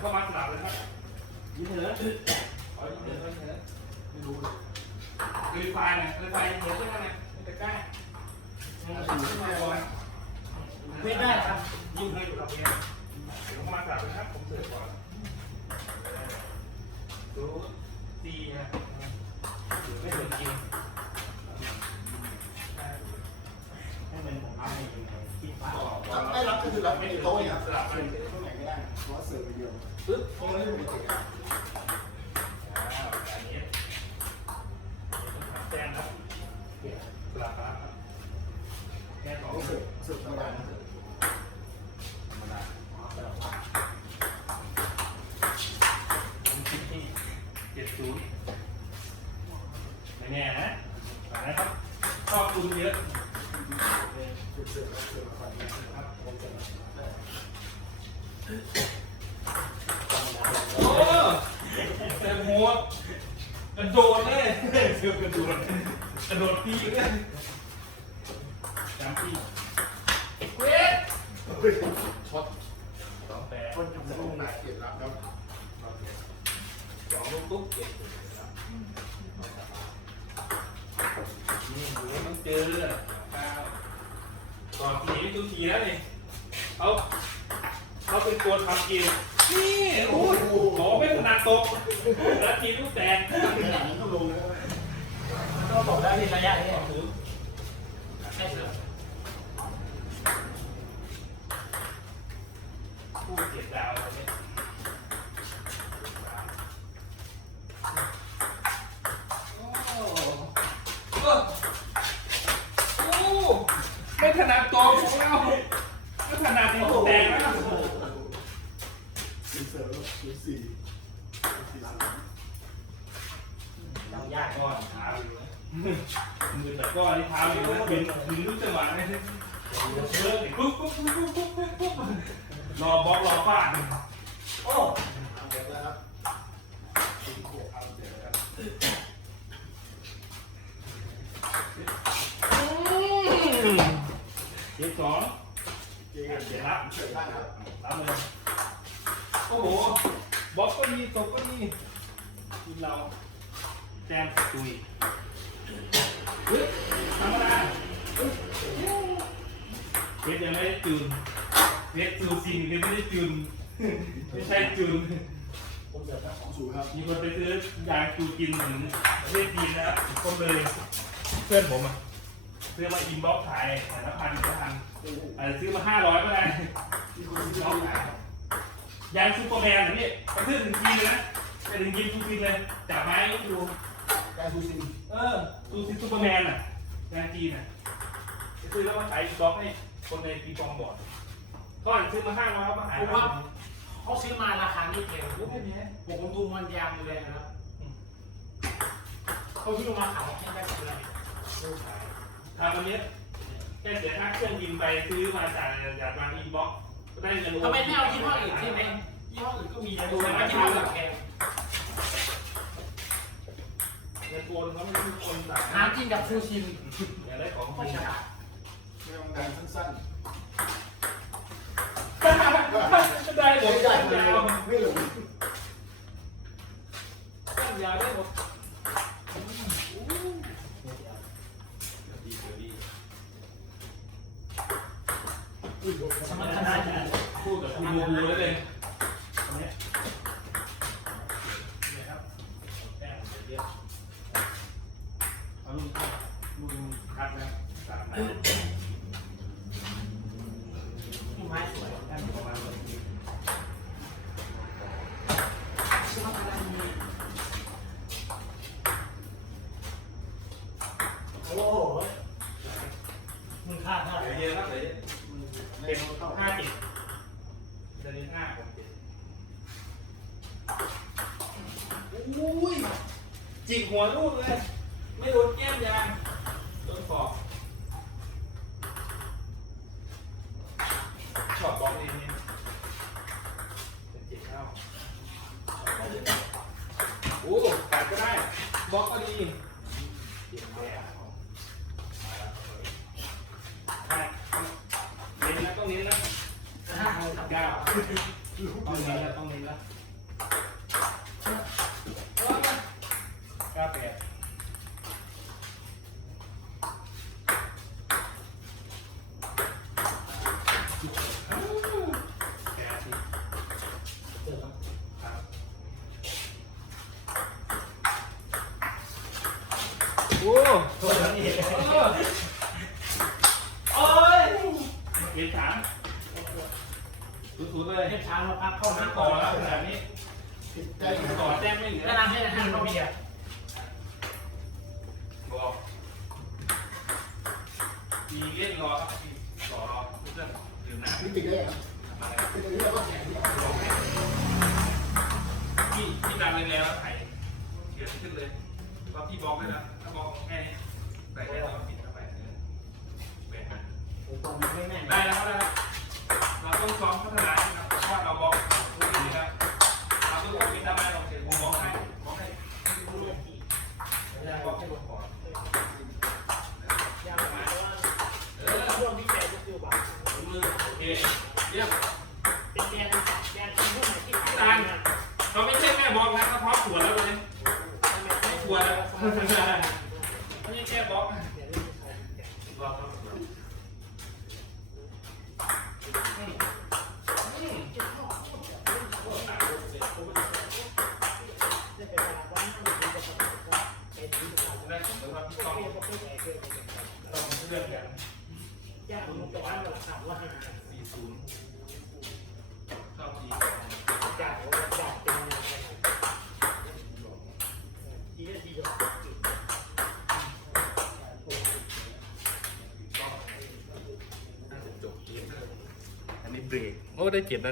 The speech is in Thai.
เข้ามาสลับเลยครับยิ้มเหนือเอายิ้มเหนือยิ้มเหนือไม่รู้เลยคือไฟนะคือไฟเหนือขึ้นมาเนี่ยมันจะใกล้มันจะขึ้นมาบอยไม่ได้ครับยิ้มให้อยู่ตรงนี้เดี๋ยวเข้ามาสลับเลยครับผมเสิร์ฟก่อนดูดีนะไม่เหมือนจริงให้เป็นผมเอาให้อยู่ในที่ฟ้าได้รับก็คือรับในโต๊ะเนี่ยสลับเสิไปร์ฟตรงไหนก็ได้ เสิร์ฟไปเดียวปึ๊บเพราะว่าไม่เป็นเอกลักษณ์อ้าวอันนี้แจ้งครับสลับครับแค่สองเสิร์ฟเสิร์ฟธรรมดานะธรรมดาผมคิดที่เจ็ดศูนย์ไม่แน่นะนะครับชอบคุณเยอะเสิร์ฟเสิร์ฟครับผมจะ โอ้แต่หัว กระโดดเลยเกือบกระโดดกระโดดปีเลยสามปีเว้ยช็อตสองแปดคนทำลูกหนักเกียรติรับแล้วสองลูกตุ๊กเก็บนี่ดูแล้วมันเจอเลยตอนทีนี้ทุกทีแล้วนี่เขาเขาเป็นตัวทำเกม นี่โอ้ยหมอไม่ถนัดตกแล้วทีมลูกแตกขนาดนี้ต้องลงแล้วก็บอกได้ในระยะนี้ถือใช่เสือผู้เก็บดาวตรงนี้โอ้โอ้โอ้ไม่ถนัดตกของเราไม่ถนัดที่ลูกแต กนะสี่เสิร์ฟสี่สี่สี่ต้องยากก้อนเท้าอยู่นะมือแต่ก้อนที่เท้าอยู่นะเป็นถึงรู้จังหวะไหมเลิกปุ๊บปุ๊บปุ๊บปุ๊บปุ๊บปุ๊บรอบล็อกรอฟาดโอ้เอาเดี๋ยวแล้วครับสี่ขวบเอาเดี๋ยวแล้วเจ็ดสองเก่งเสียรับเสิร์ฟได้ครับรับเลย โอ้โหบล็อกก็ดีตกก็ดีทีมเราแต้มตุยเฮ้ยธรรมดาเพชรยังไม่ได้จูนเพชรจูซินยังไม่ได้จูนไม่ใช่จูนผมเสิร์ฟครับสองศูนย์ครับ มีคนไปซื้อยางจูกินถึงประเทศจีนนะครับคนเลยเพื่อนผมอะซื้อมาอินบ็อกซ์ขายขายละพันละพันอาจจะซื้อมาห้าร้อยก็ได้ที่คนที่เขาขาย ยางซูเปอร์แมนเหรอพี่ไปซื้อถึงจีนเลยนะไปถึงจีนซูซินเลยจับไม้ดูการซูซินเออซูซินซูเปอร์แมนอะยางจีนอะไปซื้อแล้วมาขายอินบ็อกซ์ให้คนในปีกองบอร์ดเขาอาจจะซื้อมาห้าร้อยเขามาขายผมว่าเขาซื้อมาราคาไม่แพงรู้แค่นี้ผมผมดูมันยางอยู่เลยนะครับเขาซื้อมาขายให้ได้เท่าไหร่ทำวันนี้แค่เสียค่าเครื่องบินไปซื้อมาจากจากมาอินบ็อก ซ์ก็ได้เงินทำไมไม่เอายี่ห้ออื่นใช่ไหมยี่ห้ออื่นก็มีนะดูนะยี่ห้ออื่นแพงเงินโอนเขาไม่ใช่คนสั่งหากินกับซูชินอยากได้ของไม่จริงฉลาดไม่ต้องการสั้นได้ๆหมดไม่ได้ได้ไม่ยาวไม่หลงได้ยาวได้หมดสม รรถนะอยู่พูดกับคุณบูบูแล้วเลยตรงนี้นี่ครับแต้มเยอะเอาลูกลูกคัดนะสามไม้ที่ไม้สวยแต้มประมาณนี้สมรรถนะมีโอ้โหมูลค่าเท่าไหร่เยอะครับเลยเป็นนเข้าห้าเจ็ดเดือนนี้ห้าหกเจ็ดอุ้ ยจิกหัวลูกเลย ไม่โดนแก้มยางโดนขอบชอบบอกเองเนี่ยเป็นจิกเข้าโอ้กัดก็ได้บล็อกก็ดีเจ็บแย่ใช่เน้นนะต้องเน้นนะห้าหกเก้าต้องเน้นแล้วต้องเน้นแล้ ห้าแปดแกสิเจอแล้วครับโอ้ตัวนี้โอ้ยเห็นฐานสูดๆเลยให้ช้างมาพักเข้าน้ำต่ก่อนแล้ววขนาดนี้ต่อแต้มไม่เหลือ ก็นั่งให้นั่งก็มีอะบ อกมีเล่นรอครับรอรอเพื่อนดื่มน้ำนี่ติดได้ยังมาแล้วติดตรงนี้แล้วก็แขนที่ออกบอกให้พี่พี่ดันเลยแล้วไถเขียนขึ้นเลยว่าพี่บล็อกเลยนะถ้าบล็อกแค่นี้ใส่แค่ตอน ที่ขายตาลเราไม่ใช่แม่บล็อกนะเขาพร้อมขวดแล้วเลยไม่ขวดแล้วไม่ใช่แค่บล็อกบล็อก ต้องเลือกอย่างสี่ศูนย์ชอบดีน่าจะจบเกมอันนี้เบรกโอ้ได้เจ็บนะ